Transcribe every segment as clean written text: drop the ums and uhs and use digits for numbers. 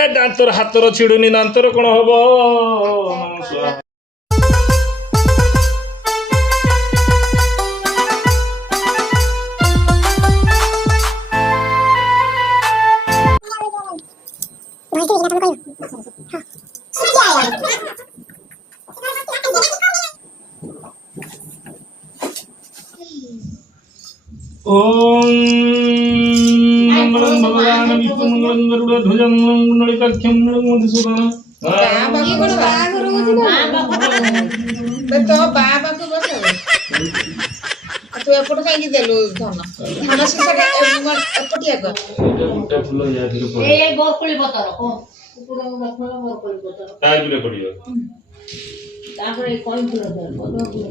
ए दांतर हातर छिड़ुनी दांतर कौन हम नमस्कार ओम मंगलम भगवान विष्णु मंगलम गरुड़ ध्वज मंगलम कुंडलिकाख्यम मंगलम मधुसूदन तो बाबा को बस तू एपट कहीं देलु धन धन शिशा एपटिया कर गोटे फूल या फिर ए बोरकोली पतर को कुकुरा को रखला बोरकोली पतर ताजुले पड़ियो तापर कोई फूल दर बड़ फूल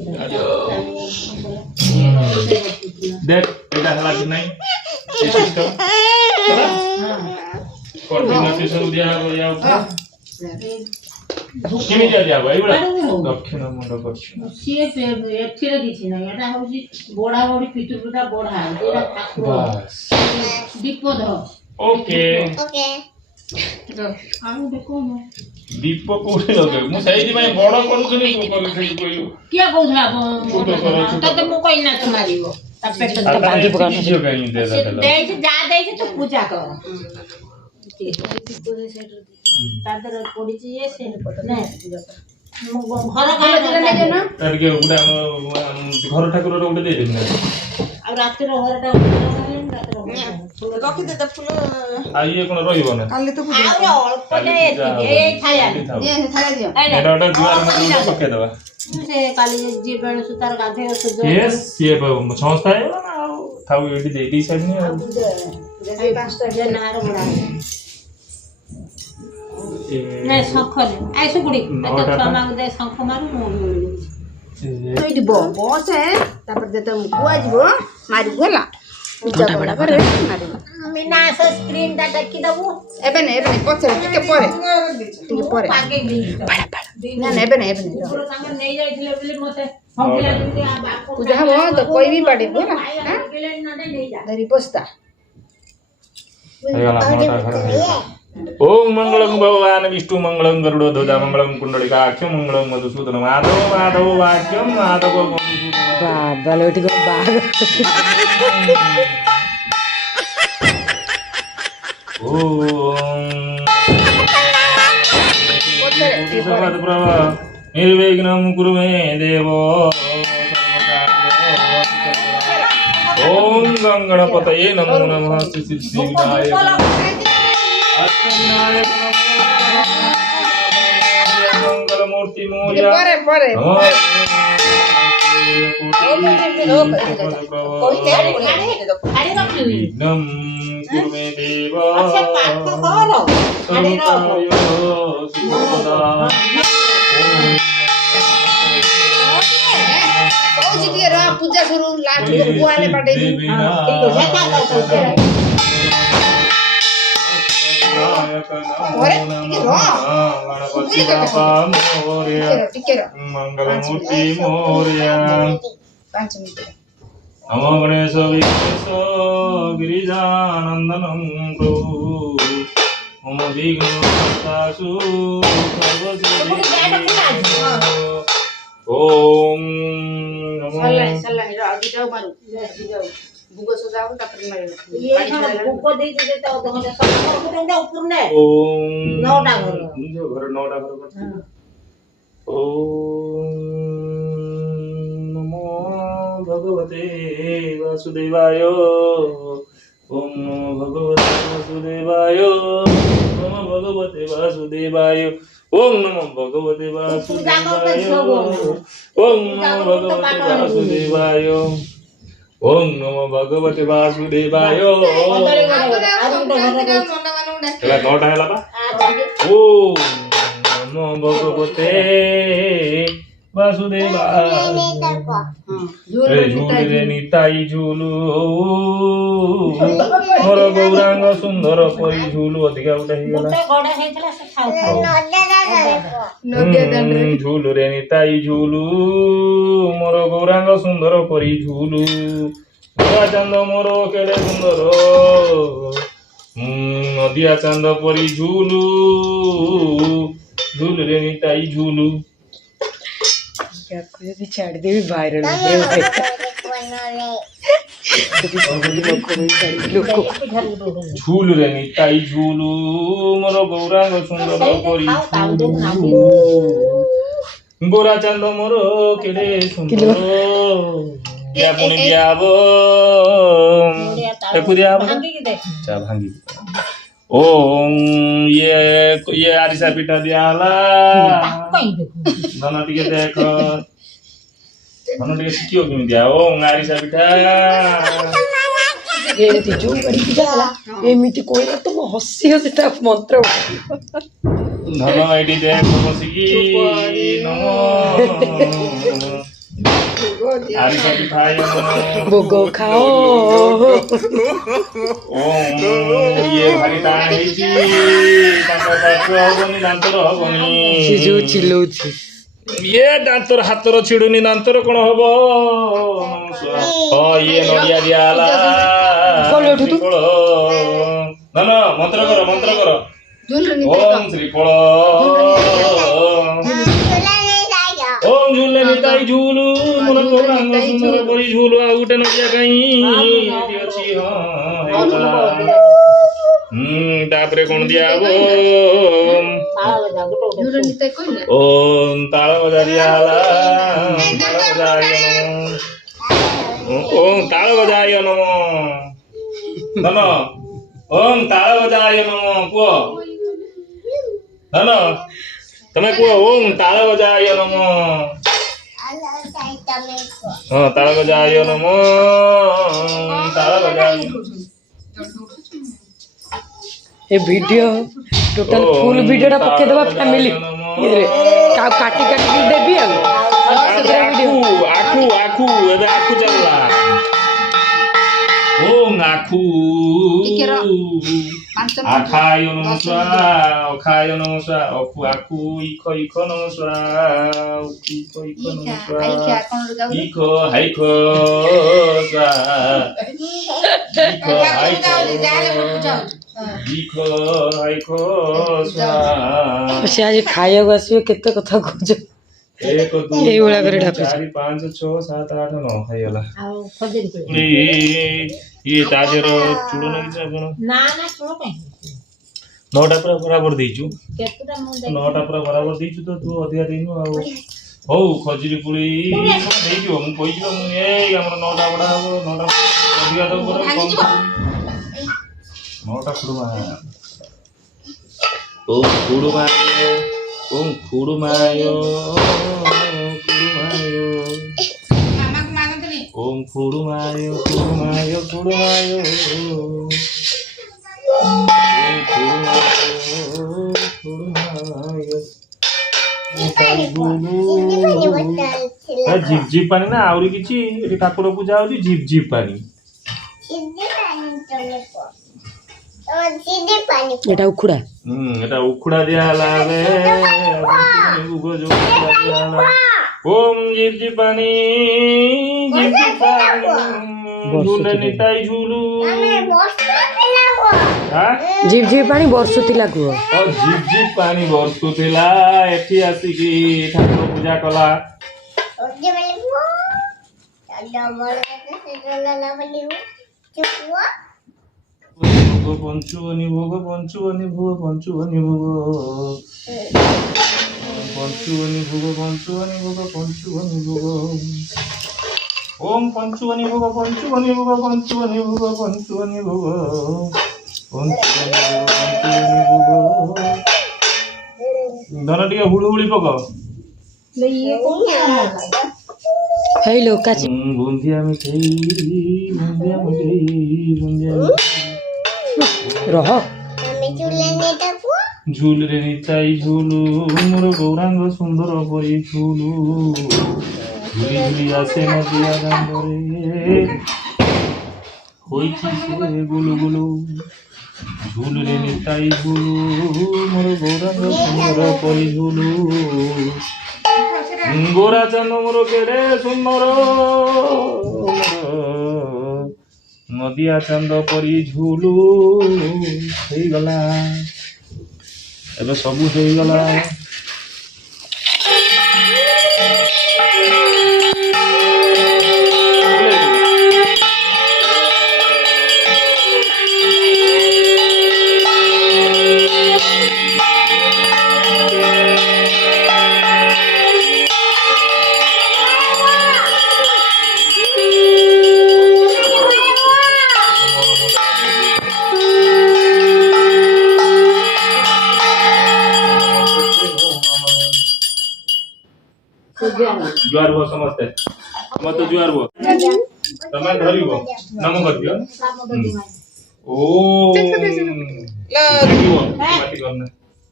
देख एटा हला कि नहीं ये सिस्टम कंटिन्यूएशन दिया हो या किमी दिया हो एबड़ा दक्षिण मुंड दक्षिण सी एथिरे किछि नै एटा होछि बोडा बोडी पितुपुटा बोडा एटा ठाकुर बस विपद ओके आउ देखो न दीप कोठी लगे मु सही में बड़ करू कि नहीं करू सही कहलु किया कहला तते मु कहि ना तुम्हारीबो ता पेट तो बांधी पका किछो कहीं दे दे जा दे तो पूजा कर तादर पड़ी ये से पट ना पूजा कर घर का ले ना तार के उडा घर ठाकुर रो उडे दे दे ना आ रात रो घर टा रखी दे फूल आ ये कोन रहिबो ना काली तो पूजा आ अल्प दे ए खाया ये थाला दियो एटा दुआर में पके दबा से काली जे बेण सुतार गाधे सुजो यस ये संस्था है ना थाउ एडी दे दी साइड में जे पांचटा जे नार बडा नहीं शंख ने ऐसे गुडी तो क्षमा दे शंख मारू एडी बस है तापर देते कुआ जीवो मारी गेला पूजा बड़ा करे मारी मीना से स्क्रीन ता टकी दबो एबे ने पछे टिके परे आगे भी बड़ा ना एबे ने पूरा संग नहीं जाइथिले बोली मते हमला दिते आ बाप पूजा हो तो कोई भी पड़े बोला गेले न नहीं जा धरी पोस्ता ओम मंगलम भगवान विष्णु मंगलम गरुड़ ध्वज मंगलम कुंडलिकाख्यम मंगलम मधुसूदन माधव माधव वाक्यम माधव बाबा लोटी को बाग निर्विघ्नं कुरु मे देव ओम गंगणपतये नमो नमः श्री सिद्धिविनायक अष्टविनायक नमो मंगलमूर्ति मोर्या परे विघ्नं कुरु मे देव अच्छा पाठ करो अरे रो पूजा शुरू लास्ट को बुआले पड़े मंगलमूर्ति मोर्या 5 मिनट नमो गणेश विघ्नेश गिरिजानंदनं प्रभु मम विघ्नहर्तासु ओम नमो सल्ला अभी जाओ मारू जाओ बुगो सजाओ तापर मारू ये हम बुको दे दे तो घंटा सब ऊपर ने ओम 9टा घर जो घर 9टा घर ओम नमो भगवते वासुदेवाय ओम नमो भगवते वासुदेवाय ओम भगवते वासुदेवाय ओम नमो भगवते वासुदेवाय ओम नमो भगवते वासुदेवाय ओम नमो भगवते वासुदेवाय एला 9टा हैला बा ओम नमो भगवते वासुदेवाय झूले निताई झूलू मोर गौरांग सुंदर परी झूलू अधिका उठा हिगला गोडा हेतला से खाऊ झूलू रे निताई झूलू मोर गौरांग सुंदर परी झूलू चंद मोर केड़े सुंदर নদিয়া চাঁদ পরি ঝুলু ঝুল রে নিতাই ঝুলু आपको यदि छाड़ दे भी वायरल हो ঝুল রে নিতাই ঝুলু মোর গৌরাঙ্গ সুন্দর পরি ঝুলু গোরা চাঁদ মোর কেড়ে সুন্দর দিয়া পুনি দিয়াব একু দিয়াব চা ভাঙ্গি ওম ইয়ে আরিসা পিঠা দিয়ালা ধন টিকে দেখ ଧନ ଟିକେ ଶିଖିବ କେମିତି ଆଉ ଆରିସା ପିଠା ଏମିତି ଯୋଉ କରିକି ଯାହା ଏମିତି କହିଲା ତ ମୁଁ ହସି ହସି ତା ମନ୍ତ୍ର ଧନ ଏଇଠି ଦେଖ ବସିକି ନମ ଆରିସା ପିଠା ଭୋଗ ଖାଅ ଇଏ ଭାରି ଟାଣ ହେଇଛି ତାଙ୍କ ପାଖ ହବନି ଦାନ୍ତର ହବନି ସେ ଯୋଉ ଚିଲଉଛି ଇଏ ଦାନ୍ତର ହାତର ଛିଡୁନି ଦାନ୍ତର କଣ ହବ ଇଏ ନଡିଆ ଦିଆ ହେଲା ଧନ ମନ୍ତ୍ର କର ଓಂ ଶ୍ରୀଫଳ ଓಂ ଝୁଲେ ନିତାଇ ଝୁଲୁ ମୋର ଗୌରାଙ୍ଗ ସୁନ୍ଦର ପରି ଝୁଲୁ ଆଉ ଗୋଟେ ନଡିଆ କାଇଁ ଏଠି ଅଛି ତାପରେ କଣ ଦିଆହବ ଓಂ ତାଳ ଗଜା ଦିଆ ହେଲା ଓಂ ତାଳ ଗଜାୟ ନମ ଧନ ଓಂ ତାଳ ଗଜାୟ ନମ କୁହ ଧନ ତମେ କୁହ ଓಂ ତାଳ ଗଜାୟ ନମ ହଁ ତାଳ ଗଜାୟ ନମ ତାଳ ଗଜାୟ ଏ ଭିଡିଓ ଟୋଟାଲ ଫୁଲ ଭିଡିଓ ଟା ପକେଇ ଦେବା ଫ୍ୟାମିଲି କାଟି କାଟି ଦେବି ଆଉ ଆଖୁ ଆଖୁ ଏବେ ଆଖୁ ଚାଲିଲା ଓଂ ଆଖୁ ଆଖାୟ ନମ ସ୍ୱା ଅଖାୟ ନମ ସ୍ୱା ଅଖୁ ଆଖୁ ଇଖ ଇଖ ନମ ସ୍ୱା ଇଖ ଇଖ ନମ ସ୍ୱା ଇଖ ହାଇଖ ସ୍ୱା ଇଖ ହାଇଖ ଇଖ ହାଇଖ ସ୍ୱା ସେ ଆଜି ଖାଇବାକୁ ଆସିବେ କେତେ କଥା କହୁଛ 1 2 ଏଇଭଳିଆ କରି ଡାକୁଛି 4 5 6 7 8 9 ହେଇଗଲା ଆଉ ଖଜୁରୀ କୋଳି ଇଏ ତା ଦେହର ଚୂଳ ଲାଗିଛି ଆପଣ ନା ନା ଚୂଳ କାଇଁ 9ଟା ପୁରା ବରାବର ଦେଇଛୁ କେତେଟା ମୁଁ 9ଟା ପୁରା ବରାବର ଦେଇଛୁ ତ ତୁ ଅଧିକା ଦେଇନୁ ଆଉ ହଉ ଖଜୁରୀ କୋଳି ଦେଇଯିବ ମୁଁ କହିଛି ତ ମୁଁ ଏଇ ଆମର 9ଟା ବଡା ହବ 9ଟା ଅଧିକା ଦବ 9ଟା ଖୁଡୁମା ଓ ଖୁଡୁମା ଓಂ ଖୁଡୁମାୟ ଓಂ ଖୁଡୁମାୟ ଖୁଡୁମାୟ ଖୁଡୁମାୟ ଝିପ୍ ଝିପ୍ ପାଣି ନା ଆହୁରି କିଛି ଏଠି ଠାକୁର ପୂଜା ହଉଛି ଝିପ୍ ଝିପ୍ ପାଣି এটা উখুড়া এটা উখুড়া দিয়া ହେଲା ওম ঝিপ ঝিপ পানি ঝুলে নিতাই ঝুলু ঝিপ ঝিপ পানি বর্ষুଥିଲା କୁହ ଝିପ୍ ଝିପ୍ ପାଣି ବର୍ଷୁଥିଲା ଏଠି ଆସିକି ଠାକୁର ପୂଜା କଲା ভোগ পঞ্চুবনি ভোগ পঞ্চুবনি ভোগ পঞ্চুবনি ভোগ পঞ্চুবনি ভোগ পঞ্চুবনি ভোগ পঞ্চুবনি ভোগ ওম পঞ্চুবনি ভোগ পঞ্চুবনি ভোগ পঞ্চুবনি ভোগ পঞ্চুবনি ভোগ পঞ্চুবনি ভোগ ধন ଟିକେ ହୁଳୁହୁଳି ପକ ହେଇଲୋ କାଚି ବୁନ୍ଦିଆ ମିଠେଇ ବୁନ୍ଦିଆ ମିଠେଇ ବୁନ୍ଦିଆ ରହ ঝুল রে নিতাই ঝুলু মোর গৌরাঙ্গ সুন্দর পরি ঝুলু ঝুলি ঝুলি আসে নদিয়া দান্দরে হইছি সে গুলু গুলু ঝুল রে নিতাই ঝুলু মোর গৌরাঙ্গ সুন্দর পরি ঝুলু গোরা চাঁদ মোর কেড়ে সুন্দর ନଦିଆ ଚାନ୍ଦ ପରି ଝୁଲୁ ହେଇଗଲା ଏବେ ସବୁ ହେଇଗଲା जुआर हुआ समझते मत जुआर हुआ तमें धरिबो नम करदियो ओ पार्टी करना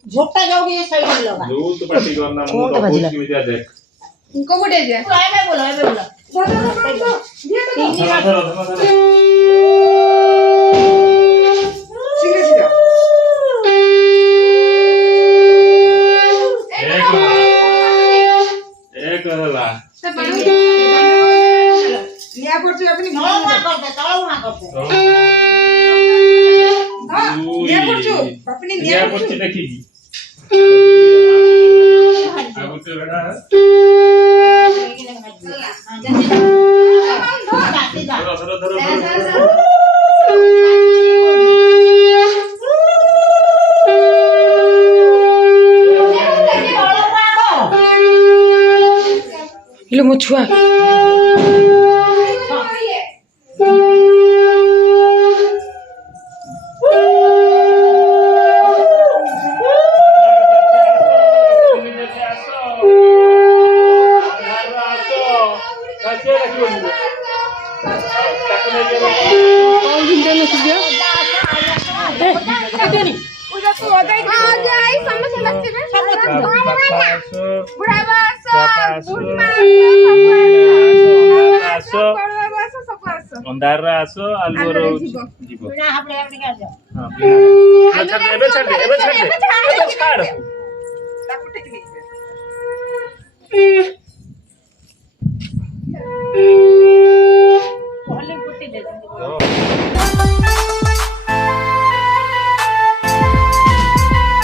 झोटा जाओगे ये साइड में लगा जो तो पार्टी करना मु तो बहुत की मजा देख इनको बुटे दिया आए बोलो एक हला निया पड़छ अपनी तळो ना करते निया पड़छ अपनी निया पड़छ देखी अब तो बेटा धरो धरो धरो लो मो छुआ अंधार आसो आलूर जीवो बिना आपले आपले कर जाओ हां बिना छाड़ दे एबे छाड़ एबे छाड़ ताकू टेक